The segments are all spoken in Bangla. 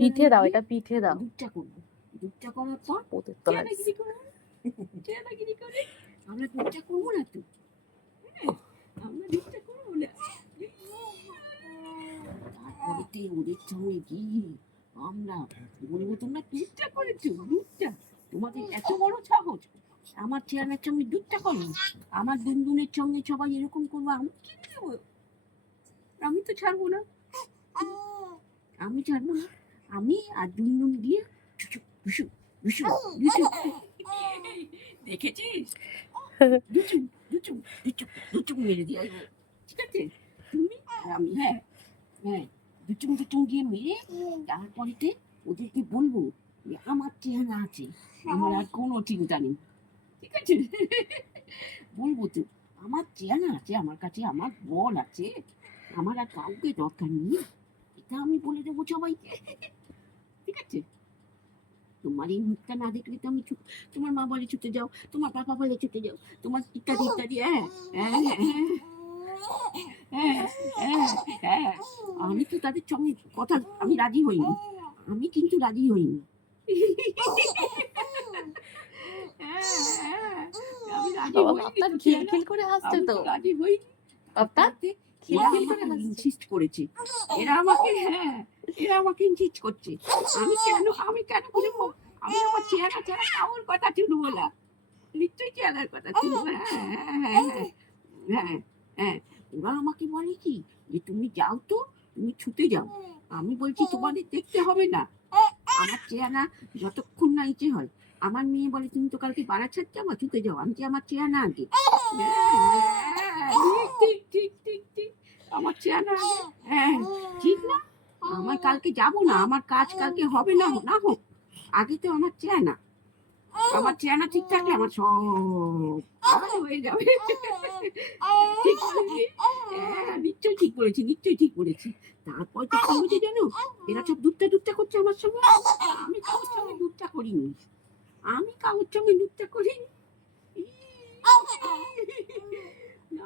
পিঠে দাও, এটা পিঠে দাও। দুধটা করবো, দুধটা করার পর পোতের তলায় চেহারাগিরি করে আমরা দুধটা করবো না তো, আমরা দুধটা করবো না। তারপরে ওদের সঙ্গে গিয়ে আমরা বলবো তোমরা দুধটা করেছো, দুধটা তোমাদের এত বড় সাহস আমার চেহারার সঙ্গে দুধটা করো, আমার দুনদুনের সঙ্গে সবাই এরকম করবো, আমি কি দেবো? আমি তো ছাড়বো না, আমি ছাড়বো না। আমি আর দুনদুন গিয়ে দেখেছিস মেরে দিয়ে আসবো, ঠিক আছে? তুমি আর আমি, হ্যাঁ হ্যাঁ, দুচুম গিয়ে মেরে তারপরেতে ওদেরকে বলবো যে আমার চেহারা আছে, আমার আর কোনো চিন্তা নেই, ঠিক আছে? বলবো তো আমার চেহারা আছে, আমার কাছে আমার বল আছে, আমার আর কাউকে দরকার নেই, এটা আমি বলে দেবো সবাইকে, ঠিক আছে? তোমার এই মুখটা না দেখলে তো আমি তোমার মা বলে ছুটে যাও, তোমার পাপা বলে ছুটে যাও, তোমার ইত্যাদি ইত্যাদি, হ্যাঁ হ্যাঁ হ্যাঁ হ্যাঁ হ্যাঁ, আমি তো তাদের সঙ্গে কথা আমি রাজি হইনি, আমি কিন্তু রাজি হইনি। আমি রাজি আপনার খিলখিল করে হাসছে তো, রাজি হইনি, আপনার ইনসিস্ট করেছে, এরা আমাকে, হ্যাঁ এরা আমাকে ইনসিস্ট করছে, আমি কেন বলবো? আমি আমার চেহারা কাউর কথা শুনবো না, নিশ্চয়ই চেহারার কথা শুনবো। হ্যাঁ হ্যাঁ, ওরা আমাকে বলে কি যে তুমি যাও তো, তুমি ছুটে যাও, আমি বলছি তোমাদের দেখতে হবে না, আমার চেহারা যতক্ষণ না ইচ্ছে হয়। আমার মেয়ে বলে তুমি তো কালকে বারাছাড় যাবো, ছুটে যাও, আমি আমার চেহারা আগে, ঠিক ঠিক ঠিক ঠিক, আমার চেহারা, হ্যাঁ ঠিক না, আমার কালকে যাবো না, আমার কাজ কালকে হবে না, না হোক, আগে তো আমার চেহারা, আমার চেহারা ঠিক থাকলে আমার সব হয়ে যাবে। ঠিক বলেছি, নিশ্চয়ই ঠিক বলেছি, নিশ্চয়ই ঠিক বলেছি। তারপর তো কি হয়েছে জানো, এরা সব দুধটা করছে আমার সঙ্গে, আমি কারোর সঙ্গে দুধটা করিনি, আমি কারোর সঙ্গে দুধটা করিনি,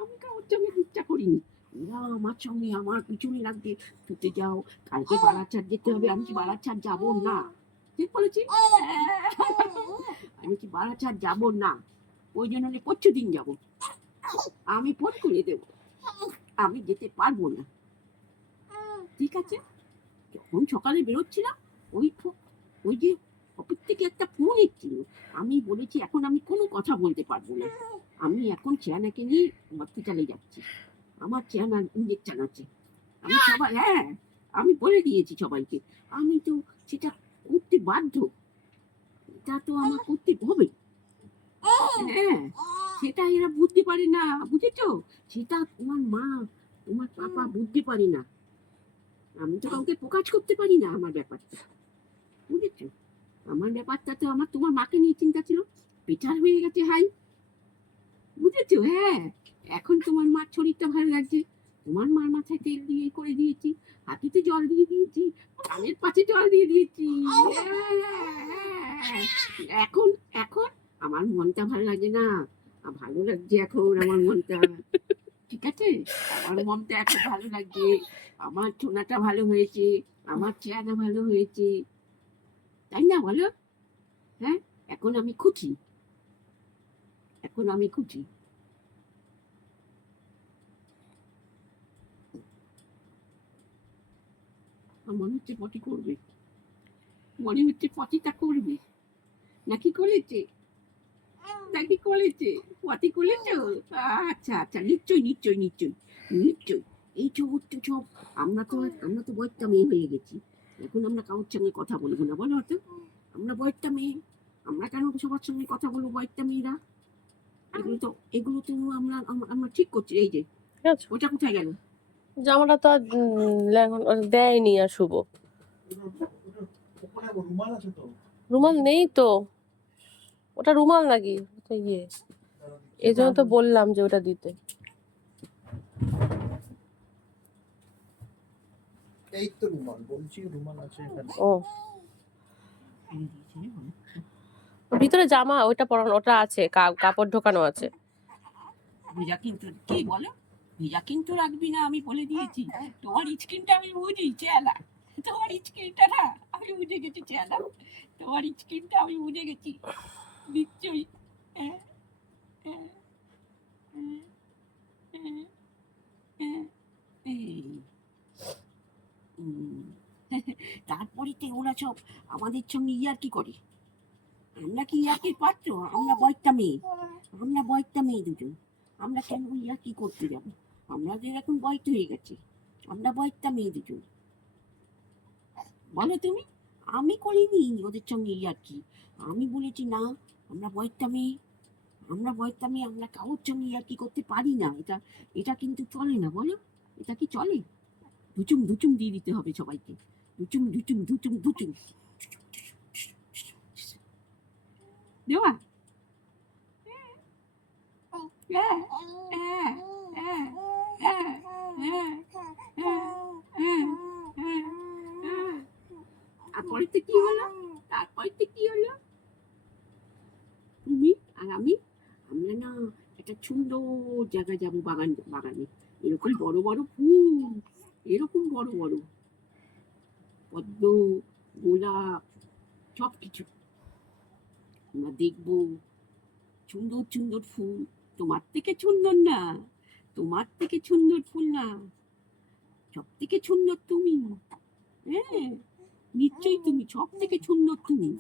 আমি কারোর সঙ্গে দুধটা করিনি, ওরা আমার সঙ্গে আমার পিছনে লাগবে, ছুটে যাও, কালকে বারাছাড় যেতে হবে, আমি কি বারাছাড় যাবো না, ঠিক বলেছি? আমি কি বারাছাড় যাবো না, ওই জন্য পরশু দিন যাবো, আমি ফোন করে দেবো, আমি যেতে পারবো না, ঠিক আছে? যখন সকালে বেরোচ্ছিলাম, ওই যে অফিস থেকে একটা ফোন এসেছিল, আমি বলেছি এখন আমি কোনো কথা বলতে পারবো না, আমি এখন চেয়ানাকে নিয়ে হসপিটালে যাচ্ছি, আমার চেয়ানা ইঞ্জেকশন আছে, আমি সবাই, হ্যাঁ আমি বলে দিয়েছি সবাইকে, আমি তো সেটা করতে বাধ্য, এটা তো আমার করতে হবে, হ্যাঁ সেটা এরা বুঝতে পারে না, বুঝেছো? সেটা তোমার মা তোমার পাপা বুঝতে পারে না, আমি তো কাউকে প্রকাশ করতে পারি না আমার ব্যাপারটা, বুঝেছো? আমার ব্যাপারটা তো আমার তোমার মাকে নিয়ে চিন্তা ছিল, বেটার হয়ে গেছে, হাই, বুঝেছো? হ্যাঁ এখন তোমার মার শরীরটা ভালো লাগছে, তোমার মার মাথায় তেল দিয়ে করে দিয়েছি, হাতিতে জল দিয়ে দিয়েছি, কানের পাশে জল দিয়ে দিয়েছি, এখন এখন আমার মনটা ভালো লাগে না, ভালো লাগছে এখন আমার মনটা, ঠিক আছে? আমার মনটা এখন ভালো লাগছে, আমার ছোনাটা ভালো হয়েছে, আমার চেহারা ভালো হয়েছে, তাই না বলো? হ্যাঁ এখন আমি খুশি, এখন আমি খুশি। মনে হচ্ছে পটি করবে, মনে হচ্ছে পটিটা করবে, নাকি করেছে, নাকি করেছে, পটি করেছো? আচ্ছা আচ্ছা, নিশ্চয়ই নিশ্চয়ই নিশ্চয়ই নিশ্চয়ই, এই সব আমরা তো বয়সটা মেয়ে হয়ে গেছি, এখন আমরা কারোর সঙ্গে কথা বলবো না, বলো তো? আমরা বয়সটা মেয়ে, আমরা কেন সবার সঙ্গে কথা বলবো, বয়সটা মেয়েরা? এগুলো তো আমরা ঠিক করছি, এই যে ওটা কোথায় গেল, জামাটা তো আর দেয়নি আর শুভ, রুমাল নেই তো, ওটা রুমাল নাকি ইয়ে, এই জন্য তো বললাম যে ওটা দিতে, এই তো রুমাল বলছি, রুমাল আছে এখানে। ও ভিতরে জামা ওইটা পরানো, ওটা আছে, কাপড় ঢোকানো আছে। ভিজা কিন্তু কি বলো, ভিজা কিন্তু রাখবি না, আমি বলে দিয়েছি, তোমার স্কিনটা আমি বুঝি চেলা, তোমার স্কিনটা না আমি বুঝে গেছি চেহারা, তোমার স্কিনটা আমি বুঝে গেছি নিশ্চয়ই। হ্যাঁ, হ্যাঁ, হ্যাঁ, হ্যাঁ, হ্যাঁ, এই, উম, তারপরে তো ওরা সব আমাদের সঙ্গে ইয়ার্কি করে। আমরা কি ইয়ার্কির পাত্র? আমরা বয়টা মেয়ে, আমরা বয়টা মেয়ে দুজন, আমরা কেন ইয়ার্কি করতে যাবো? আমাদের এখন বয়স হয়ে গেছে, আমরা বয়টা মেয়ে দুজন। বলো তুমি, আমি করিনি ওদের সঙ্গে ইয়ার্কি। আমি বলেছি না, আমরা বয়টা মেয়ে, আমরা বয়টা মেয়ে, আমরা কারোর সঙ্গে ইয়ার্কি করতে পারি না। এটা এটা কিন্তু চলে না, বলো এটা কি চলে? দুচুম দুচুম দিয়ে দিতে হবে সবাইকে, দুচুম দুচুম দুচুম দুচুম দেওয়া। হ্যাঁ, হ্যাঁ, হ্যাঁ, হ্যাঁ, হ্যাঁ, হ্যাঁ, হ্যাঁ, হ্যাঁ, হ্যাঁ। তারপরে তো কি হলো? তারপরে তো কি হলো? তুমি আর আমি, আমরা না একটা সুন্দর জায়গায় যাবো, বাগানে এরকম বড় বড় ফুল, এরকম বড় বড় পদ্ম, গোলাপ, সব কিছু আমরা দেখবো। সুন্দর সুন্দর ফুল, তোমার থেকে সুন্দর না, তোমার থেকে সুন্দর ফুল না, সব থেকে সুন্দর তুমি। হ্যাঁ, নিশ্চয়ই তুমি সব থেকে সুন্দর তুমি,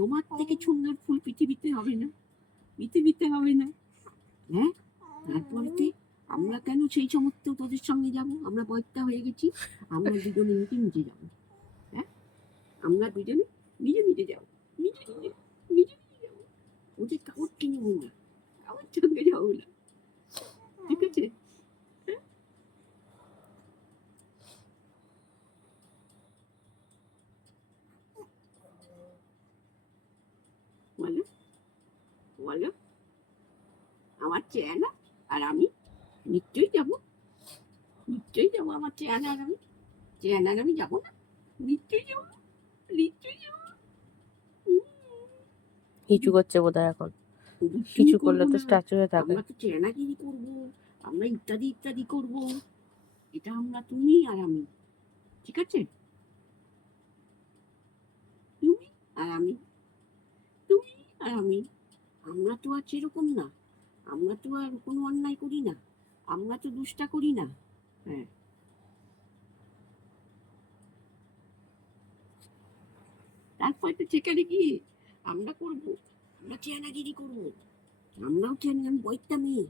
তোমার থেকে সুন্দর ফুল পৃথিবীতে হবে না, পৃথিবীতে হবে না। হ্যাঁ, তারপরেতে আমরা কেন সেই সমস্ত তোদের সঙ্গে যাব? আমরা বয়সটা হয়ে গেছি, আমরা দুজনে নিজে নিজে যাবো। হ্যাঁ, আমরা দুজনে নিজে নিজে যাবো, নিজে নিজে নিজে নিজে যাবো, ওদের কাউর কিনবো না, কাউর সঙ্গে যাবো না, ঠিক আছে? হ্যাঁ? বলো, বলো, আমার চেহারা আর আমি নিশ্চয়ই যাবো, নিশ্চয়ই যাবো, আমার চেহারা আর আমি, চেহারা আর আমি যাবো না, নিশ্চয়ই যাবো, নিশ্চয়ই যাবো। কিছু করছে বোধহয় এখন, দুষ্টুমি কিছু করলে করবো তো না, স্ট্যাচু হয়ে থাকে। আমরা তো চেনাগিরি করবো, আমরা ইত্যাদি ইত্যাদি করবো। এটা আমরা তুমি আর আমি, ঠিক আছে? তুমি আর আমি, তুমি আর আমি, আমরা তো আর সেরকম না, আমরা তো আর কোনো অন্যায় করি না, আমরা তো দুষ্টা করি না। হ্যাঁ, তারপরে তো সেখানে গিয়ে আমরা করবো, আমরা চেনাগিরি করবো, আমরাও চেন, আমি বইটা মেয়ে,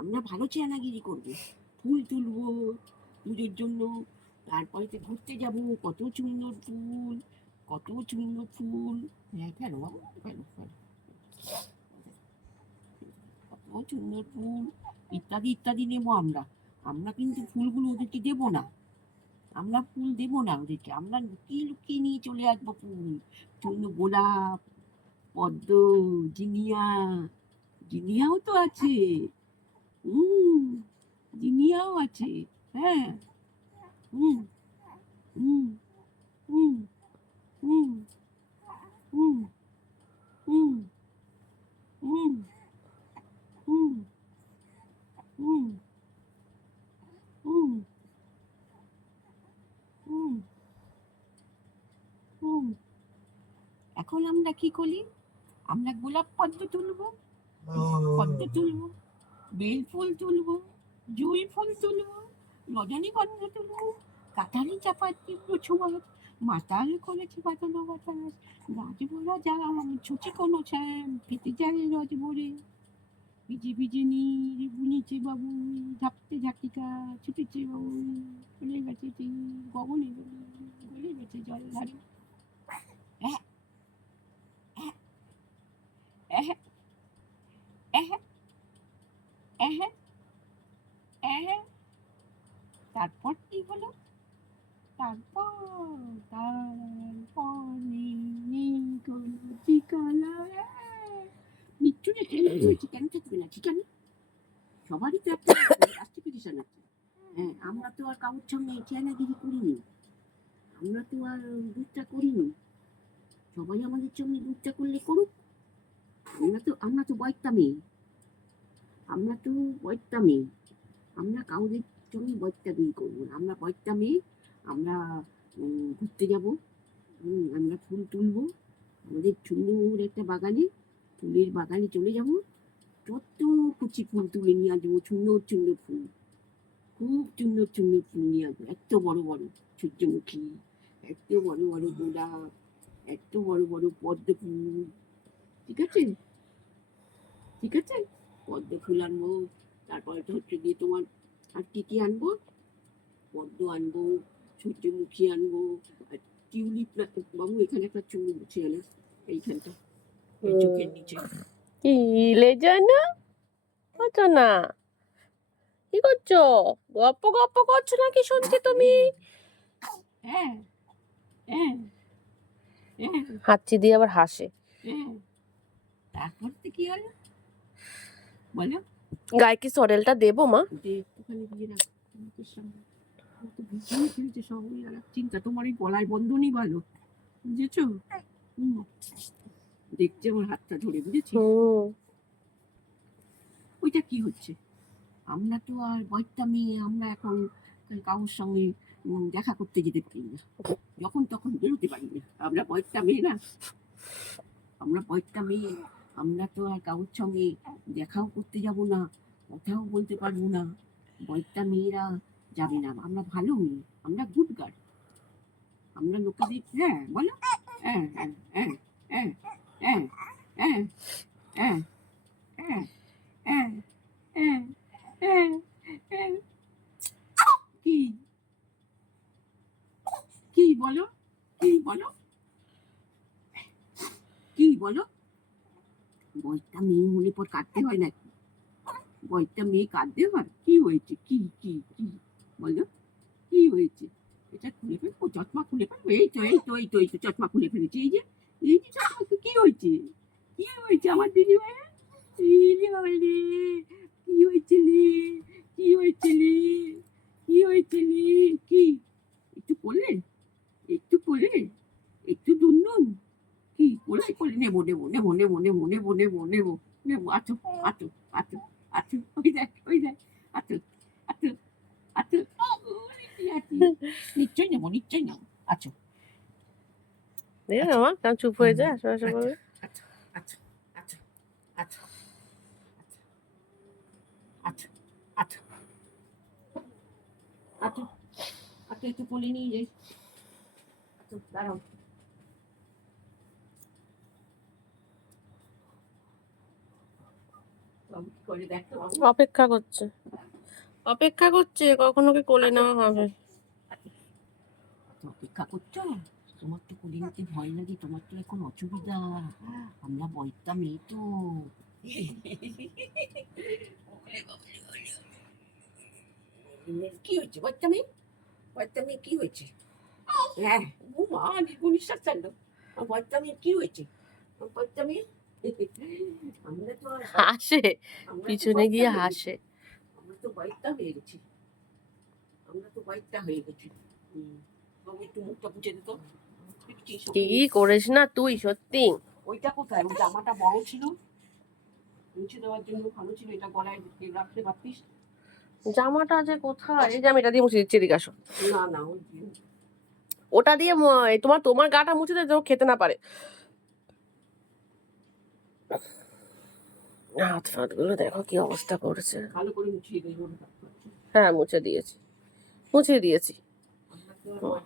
আমরা ভালো চেনাগিরি করবো, ফুল তুলবো পুজোর জন্য, তারপরে তো ঘুরতে যাবো, কত সুন্দর ফুল, কত সুন্দর ফুল। হ্যাঁ, ফেলো বাবু, ফেলো ফেলো, কত সুন্দর ফুল, ইত্যাদি ইত্যাদি নেবো আমরা। আমরা কিন্তু ফুলগুলো ওদেরকে দেবো না, আমরা ফুল দেবো না ওদেরকে, আমরা লুকিয়ে লুকিয়ে নিয়ে চলে আসবো ফুল, সুন্দর গোলাপ, পদ্ম, জিনিয়া, জিনিয়াও তো আছে, হুম, জিনিয়াও আছে। হ্যাঁ, হুম, হুম, হুম, হুম, হুম, হুম, হুম, হুম, হুম, হুম, হুম, হুম। এখন আমরা কি করি? আমরা গোলাপ পদ্ম তুলবো, পদ্ম তুলবো, বেল ফুল তুলবো, জুঁই ফুল তুলবো, রজনীগন্ধা তুলবো, কাঁঠালি চাপা তুলবো ছোঁয়া, মাতাল করেছে বাঁধানো বাতাস, গাছ ভরা জাম, ছুচি কোনো শ্যাম, পেতে যায় রজ ভরে, ভিজে ভিজে নীর বুনেছে বাবু, ঝাপতে ঝাঁকিকা ছুটেছে বাবু, চলে গেছে তীর গগনে গলে, গলে গেছে জল ধারে। এহ, এহ, এহ, এহ, এহ, এহ। তারপর কি হলো? তারপর, তারপর নেই কোনো ঠিকানা। নিশ্চয়ই কেন থাকবে না ঠিকানা? সবারই তো একটা জাস্টিফিকেশন আছে। হ্যাঁ, আমরা তো আর কারোর সঙ্গে চেনাগিরি করিনি, আমরা তো আর দুধটা করিনি, সবাই আমাদের সঙ্গে দুধটা করলে করুক, আমরা তো বয়টা মেয়ে, আমরা তো বয়টা মেয়ে, আমরা কাউদের সঙ্গে বয়টা বিয়ে করবো না, আমরা বয়টা মেয়ে, আমরা ঘুরতে যাব, আমরা ফুল তুলবো, আমাদের সুন্দর একটা বাগানে, ফুলের বাগানে চলে যাব, যত কুচি ফুল তুলে নিয়ে আসবো, সুন্দর সুন্দর ফুল, খুব সুন্দর সুন্দর ফুল নিয়ে আসবো, এত বড় বড় সূর্যমুখী, এত বড় বড় গোলাপ, এত বড় বড় পদ্ম ফুল। ঠিক আছে, ঠিক আছে, পদ্ম ফুল আনবো, তারপরে তো হচ্ছে গিয়ে তোমার আর কি কি আনবো, পদ্ম আনবো, সূর্যমুখী আনবো, আর টিউলিপ বাবু এখানে একটা চুল মুছে এলে, এইখানটা, এই চোখের নিচে। কি লেজায় না? আচ্ছা না, কি করছো? গপ্প গপ্প করছো নাকি শুনছি তুমি? হ্যাঁ হ্যাঁ হ্যাঁ হাঁচি দিয়ে আবার হাসে। হ্যাঁ, তারপর তো কি হলো বলো? গায়ে কি সরেলটা দেবো মা? যে একটুখানি দিয়ে রাখ মুখের সামনে, ও তো ভিজিয়ে ফেলছে সবই, আর এক চিন্তা তোমার এই গলায় বন্ধনই ভালো, বুঝেছো? হুম, দেখছে আমার হাতটা ধরে, বুঝেছি? হুম। ওইটা কি হচ্ছে? আমরা তো আর বয়টা মেয়ে, আমরা এখন কারোর সঙ্গে দেখা করতে যেতে পারি না, যখন তখন বেরোতে পারি না, আমরা বয়টা মেয়ে না, আমরা বয়টা মেয়ে, আমরা তো আর কারোর সঙ্গে দেখাও করতে যাব না, কথাও বলতে পারবো না, বয়টা মেয়েরা যাবে না, আমরা ভালো মেয়ে, আমরা গুড গার্ল, আমরা লোকেদের, হ্যাঁ বলো, হ্যাঁ হ্যাঁ হ্যাঁ হ্যাঁ হ্যাঁ হ্যাঁ হ্যাঁ হ্যাঁ হ্যাঁ হ্যাঁ হ্যাঁ হ্যাঁ, কি কি বলো, কি বলো, কি বলো? বয়টা মেয়ে হলে পর কাটতে হয় নাকি? বয়টা মেয়ে কাটতে হয়? কি হয়েছে, কি কি কি বলো, কি হয়েছে? এটা খুলে ফেলবো, চশমা খুলে ফেলবো, এই তো এই তো এই তো এই তো চশমা খুলে ফেলেছি, এই যে চশমা, কি হয়েছে, কি হয়েছে আমার দিদি ভাই, এই রে বাবা রে, কি হয়েছে রে, কি হয়েছে রে, কি হয়েছে রে, কি একটু করলে, একটু করলে, একটু দুনদুন, কি কোলে কোলে নেবো নেবো নেবো নেবো নেবো নেবো নেবো নেবো নেবো, আছো আছো আছো আছো, ওই দেখ আছো আছো আছো, ওরে কি আছি, নিশ্চয়ই নেবো নিশ্চয়ই নেবো, আছো দেখে না মা কেমন চুপ হয়ে যায় আশেপাশে করে। আছো আছো আছো আছো আছো আছো আছো আছো, একটু কোলে নিয়ে যাই, আছো দাঁড়াও, বাবু কি করে দেখতো, বাবু অপেক্ষা করছে, অপেক্ষা করছে কখন ওকে কোলে নেওয়া হবে। অপেক্ষা করছো, তোমার তো কোলে নিতে ভয় লাগে, তোমার তো এখন অসুবিধা, আমরা বয়টা মেয়ে তো, কি হয়েছে বয়টা মেয়ে, বয়টা মেয়ে কি হয়েছে, হ্যাঁ ও মা নিশ্বাস ছাড়লো, বয়টা মেয়ে কি হয়েছে, বয়টা মেয়ে, আমরা তো আর হাসে, আমরা তো পিছনে বয়টা গিয়ে হয়ে গেছি, হাসে। আমরা তো বয়টা হয়ে গেছি, আমরা তো বয়টা হয়ে গেছি, বাবু একটু মুখটা পুছে দিত, কি করিস না তুই সত্যি। ওইটা কোথায়, ওই জামাটা বড় ছিল, মুছে দেওয়ার জন্য ভালো ছিল, এটা গলায় রাখতে পারতিস, জামাটা যে কোথায়, এই যে আমি এটা দিয়ে মুছে দিচ্ছি, এদিকে আসো। না না ওই ওটা দিয়ে তোমার তোমার গাটা মুছে দেয় যেন খেতে না পারে। হাত ফাত গুলো দেখো কি অবস্থা করেছে। ভালো করে মুছিয়ে দেবো, হ্যাঁ মুছে দিয়েছি, মুছে দিয়েছি। আমরা তো আর